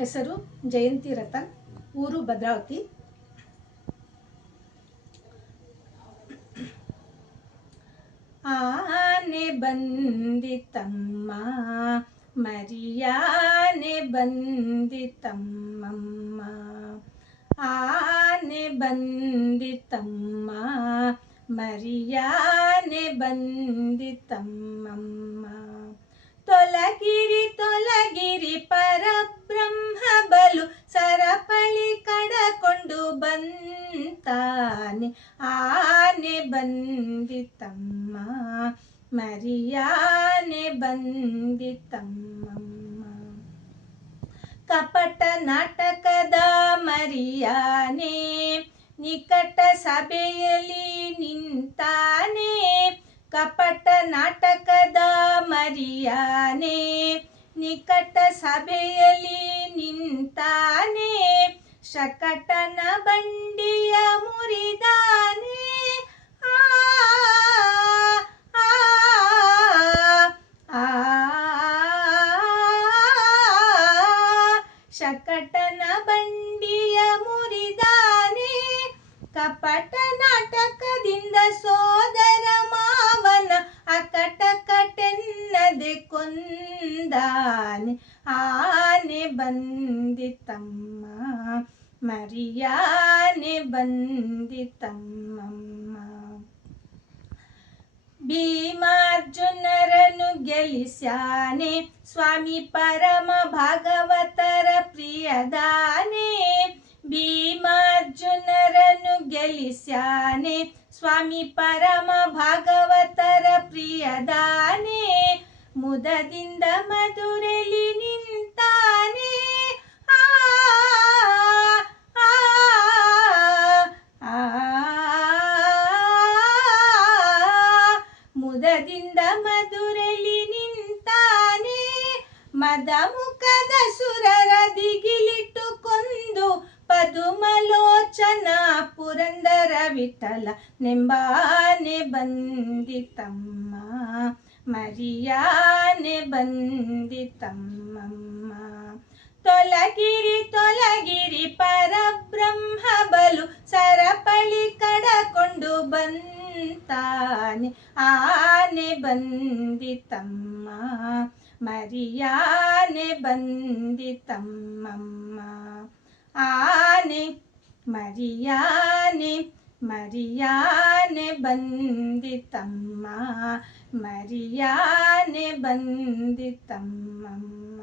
ಹೆಸರು ಜಯಂತಿ ರತನ್ ಊರು ಭದ್ರಾವತಿ ಆನೆ ಬಂದಿತಮ್ಮ ಮರಿಯಾನೆ ಬಂದಿತಮ್ಮಮ್ಮ ಆನೆ ಬಂದಿತಮ್ಮ ಮರಿಯಾನೆ ಬಂದಿತಮ್ಮಮ್ಮ ತೊಲಗಿರಿ ತೊಲಗಿರಿ ಪರಬ್ರಹ್ಮ ಬಲು ಸರಪಳಿ ಕಡಕೊಂಡು ಬಂತಾನೆ ಆನೆ ಬಂದಿತಮ್ಮ ಮರಿಯಾನೆ ಬಂದಿತಮ್ಮಮ್ಮ ಕಪಟ ನಾಟಕದ ಮರಿಯಾನೆ ನಿಕಟ ಸಭೆಯಲ್ಲಿ ನಿಂತಾನೆ ಕಪಟ ನಾಟಕದ ಮರಿಯಾನೆ ನಿಕಟ ಸಭೆಯಲ್ಲಿ ನಿಂತಾನೆ ಶಕಟನ ಬಂಡಿಯ ಮುರಿದಾನೆ ಶಕಟನ ಬಂಡಿಯ ಮುರಿದಾನೆ ಕಪಟ ನಾಟಕದಿಂದ ಸೋದರ ಮಾವನ ಅಕಟ ಕಟೆನ್ನದೆ ಬಂದಿತಮ್ಮ ಮರಿಯಾನೆ ಬಂದಿತಮ್ಮಮ್ಮ ಭೀಮಾರ್ಜುನರನ್ನು ಗೆಲಿಸ್ಯಾನೆ ಸ್ವಾಮಿ ಪರಮ ಭಾಗವತರ ಪ್ರಿಯದಾನೆ. ಭೀಮಾರ್ಜುನರನ್ನು ಗೆಲಿಸ್ಯಾನೆ ಸ್ವಾಮಿ ಪರಮ ಭಾಗವತರ ಪ್ರಿಯದಾನೆ. ಮುದದಿಂದ ಮಧುರೆಲಿ ಮುದದಿಂದ ಮಧುರೆಲಿ ನಿಂತಾನೆ ಮದ ಮುಖದ ಸುರರ ದಿಗಿಲಿಟ್ಟು ಕೊಂದು ಪದುಮಲೋಚನ ಪುರಂದರ ವಿಠಲ ನೆಂಬಾನೆ ಬಂದಿತಮ್ಮ ಮರಿಯಾನೆ ಬಂದಿತಮ್ಮಮ್ಮ ತೊಲಗಿರಿ ತೊಲಗಿರಿ ಪರಬ್ರಹ್ಮ ಆನೆ ಬಂದಿತಮ್ಮ ಮರಿಯಾನೆ ಬಂದಿತಮ್ಮಮ್ಮ ಆನೆ ಮರಿಯಾನೆ ಮರಿಯಾನೆ ಬಂದಿತಮ್ಮ ಮರಿಯಾನೆ ಬಂದಿತಮ್ಮಮ್ಮ